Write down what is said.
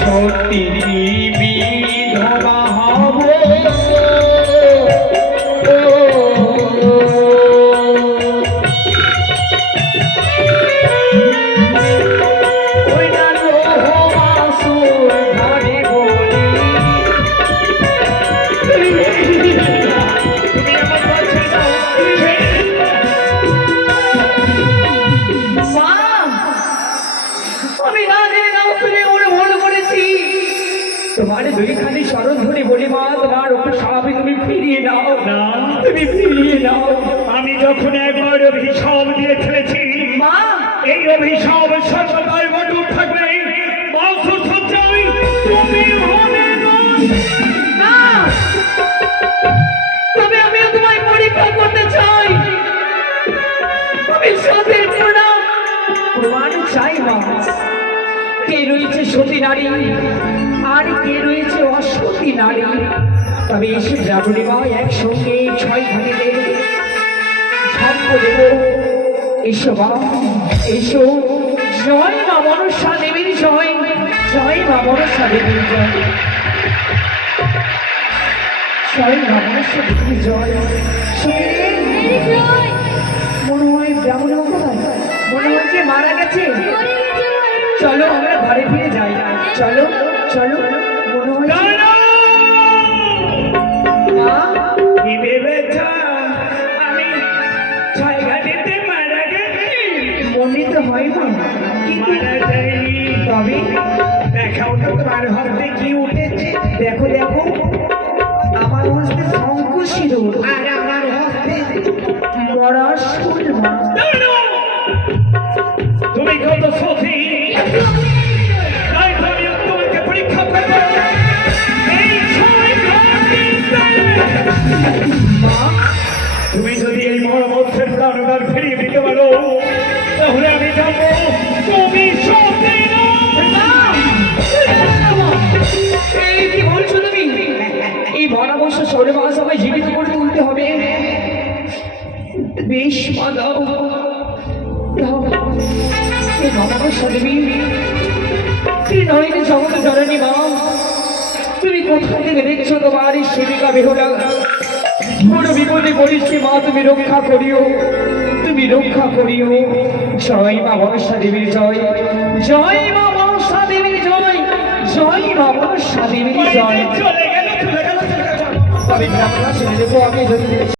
সত্যি বিধবা হব তোমার দুইখানি শরণ ধরে বলি মা, তোমার ওকে স্বাভাবিক তুমি ফিরিয়ে দাও না, তুমি ফিরিয়ে দাও। আমি যখন একবার অভিশাপ দিয়ে ফেলেছি মা, এই অভিশাপ সর্বদাই মজুদ থাকবে। তুমি হবে না, তবে আমিও তোমায় পরীক্ষা করতে চাই। আমি সতের প্রমাণ চাই মা, কে রয়েছে সতী নারী আর কে রয়েছে অসতী নারী। তবে এসে যাবনি মা, একসঙ্গে 6 ঘাটিতে সাক্ষ্য দেব। এসো মা, এসো। জয় মা মনসা দেবীর জয়, জয় মা মনসা দেবীর জয়, জয় মা মনসা দেবীর জয়। মনে হয় ব্রাহ্মণ মনে হয় যে মারা গেছে। চলো আমরা ঘরে ফিরে যাই, চলো চলো। মনে হয় কি ভেবেছ আমি 6 ঘাটিতে মারা গেছি? মনে তো হয় না, মারা যায়নি। তবে দেখাও তো তোমার হাতে কি উঠেছে। দেখো দেখো, আমার হস্তে শঙ্খ সিঁদুর আর আমার হস্তে মরা শুল মা। তুমি কত সতী, তাই তো আমি তোমাকে পরীক্ষা করব। এই 6 ঘাটিতে তুমি যদি এই মরমধ্যের প্রাণদান ফিরিয়ে দিতে পারো, তাহলে আমি জানবো তুমি সতী না। এই কি বলছো তুমি? এই ভরাবর্ষ সরে মাস আমায় জীবিত করে তুলতে হবে। বেশ মা, দাও দাও। এই ভরাবর্ষ দেবী, এই নয়নি জগৎ জননী মা, তুমি কোথা থেকে দেখছো তোমার এই সেবিকা বেহুলা? বড় বিপদে পড়েছি মা, তুমি রক্ষা করিও, তুমি রক্ষা করিও। জয় মা মনসা দেবীর জয়, জয় মা মনসা দেবীর জয়, জয় মা মনসা দেবীর জয়। চলে গেল, চলে গেল, চলে গেল। তবে ব্রাহ্মণ ছেড়ে দেবো আমি যদি